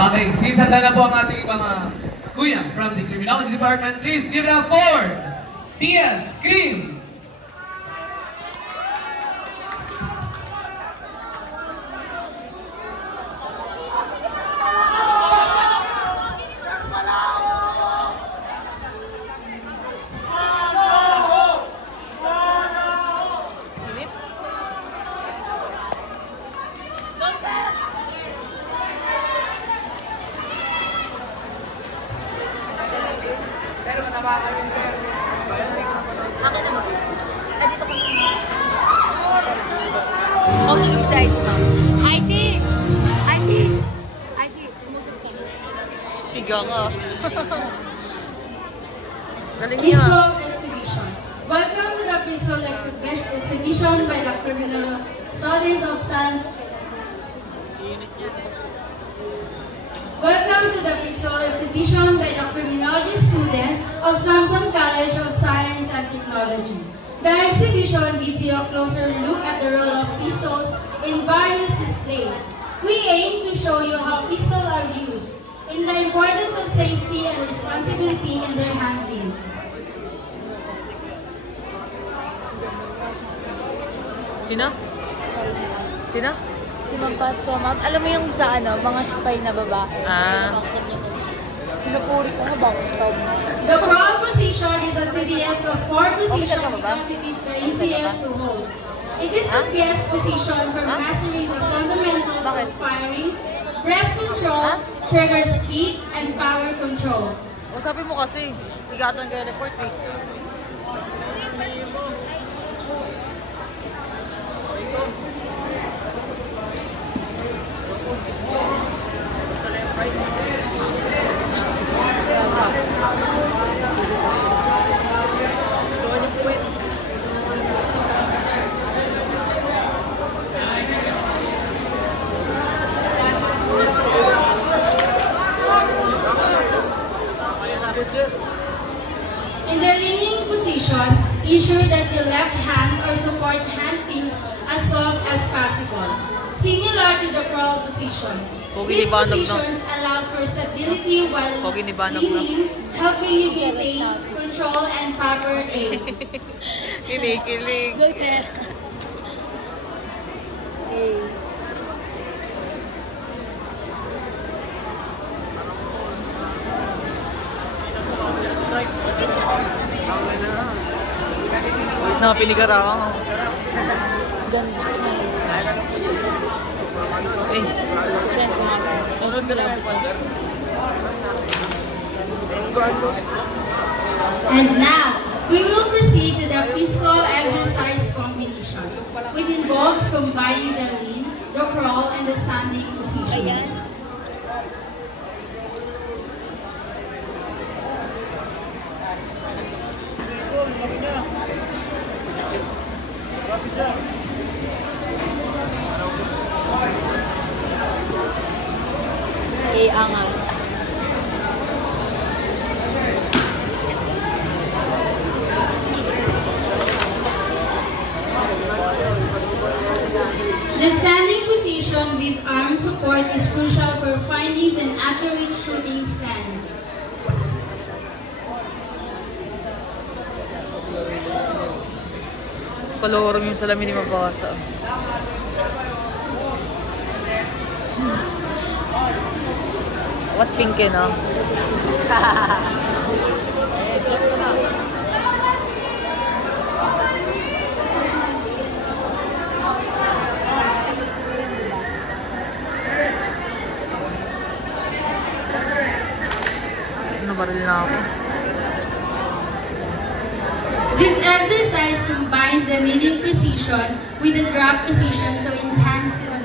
Okay, sisanda na po ang ating mga kuya from the Criminology Department. Please give it up for Tia Scream! Akin naman. Dito ko. Oh, sige mo si Icy, ma'am. Icy! Icy! Icy, umusap ka. Siga ka. Galing niya. Pistol Exhibition. Welcome to the Pistol Exhibition by the Criminal Studies of Science. Welcome to the Pistol Exhibition by the Criminology students of Samson College of Science and Technology. The exhibition gives you a closer look at the role of pistols in various displays. We aim to show you how pistols are used, and the importance of safety and responsibility in their handling. Sino? Sino? Si Ma'am Pasco, ma'am. Alam mo yung sa mga spy na babae. Pinupuri ko nga backstab. The crawl position is a CDS of 4 position because it is the easiest to hold. It is the best position for mastering the fundamentals of firing, breath control, trigger speed, and power control. O sabi mo kasi, sigatan kayo report eh. In the leaning position, ensure that the left hand or support hand feels as soft as possible, similar to the crawl position. These positions allows for stability while leaning, helping you maintain control and proper aim. Kinikilig. Na pinigaraang. Ganda niya. Eh. And now, we will proceed to the pistol exercise combination, which involves combining the lean, the crawl, and the standing positions. Angas. The standing position with arm support is crucial for findings and accurate shooting stance. Palorong yung salamin ni mabasa. What pink eh, no? Nabaril na ako. This exercise combines the kneeling position with the drop position to enhance the